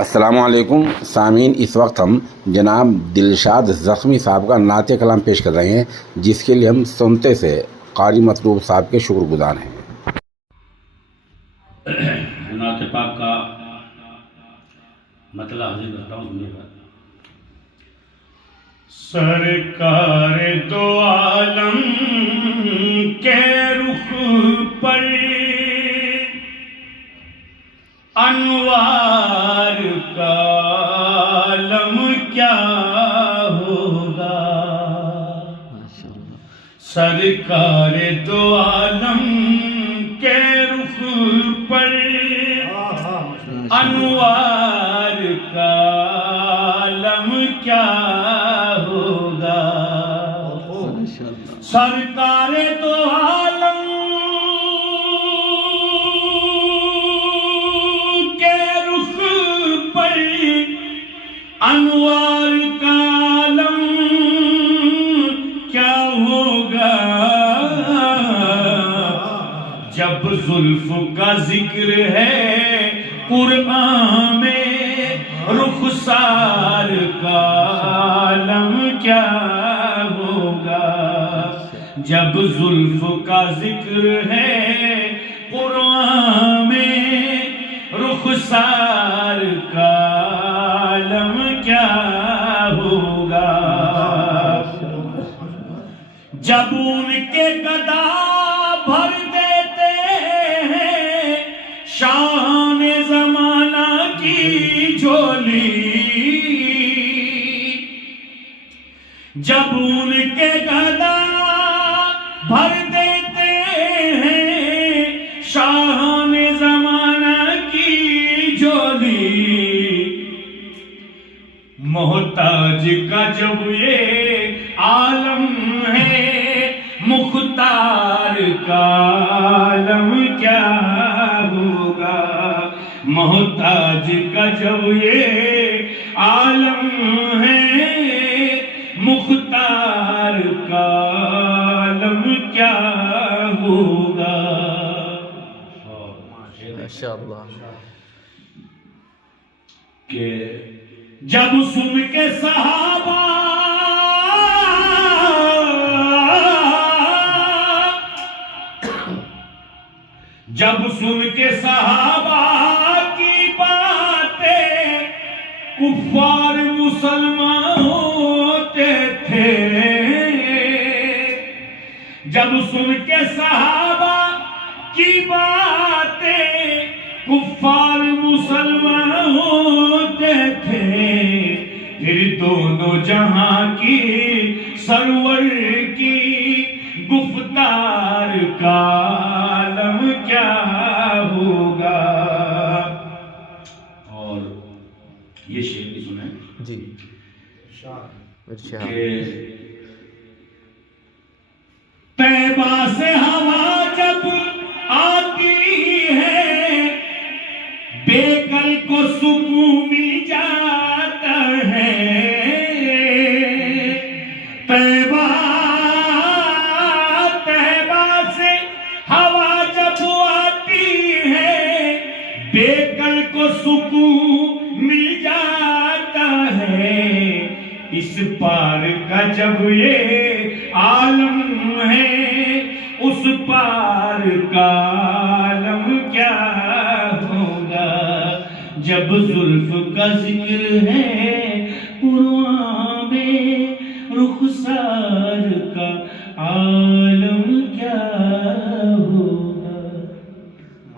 السلام علیکم سامعین، اس وقت ہم جناب دلشاد زخمی صاحب کا نعت کلام پیش کر رہے ہیں، جس کے لیے ہم سنتے سے قاری مطلوب صاحب کے شکر گزار ہیں۔ نعت پاک کا مطلب حاضر کرتا ہوں، سنیے گا۔ سرکار دو عالم کے رخ پر انوار کا عالم کیا ہوگا، سرکار دو عالم کے رخ پر انوار کا عالم کیا ہوگا، سرکار دو عالم انوار کا عالم کیا ہوگا، جب زلف کا ذکر ہے قرآن میں رخسار کا عالم کیا ہوگا، جب زلف کا ذکر ہے قرآن میں رخسار کا عالم کیا ہوگا، جب ان کے گدا بھر دیتے ہیں شان زمانہ کی جھولی، جب ان کے گدا بھر دیتے ہیں شان زمانہ کی جھولی، محتاج کا جب یہ عالم ہے مختار کا عالم کیا ہوگا، محتاج کا جب یہ عالم ہے مختار کا عالم کیا ہوگا۔ ماشاءاللہ۔ کہ جب سن کے صحابہ جب سن کے صحابہ کی باتیں کفار مسلمان ہوتے تھے، جب سن کے صحابہ کی باتیں کفار مسلمان ہوتے تھے، پھر دونوں جہاں کی سرور کی گفتار کا عالم کیا ہوگا۔ اور یہ شعر بھی سنیں جی کہ طیبہ سے ہوا جب آتی ہے بے کل کو سکون مل جاتا ہے، طیبہ سے ہوا جب آتی ہے بے کل کو سکون مل جاتا ہے، اس پار کا جب یہ عالم ہے اس پار کا عالم کیا ہوگا، جب زلف کا ذکر ہے قرآن میں رخسار کا عالم کیا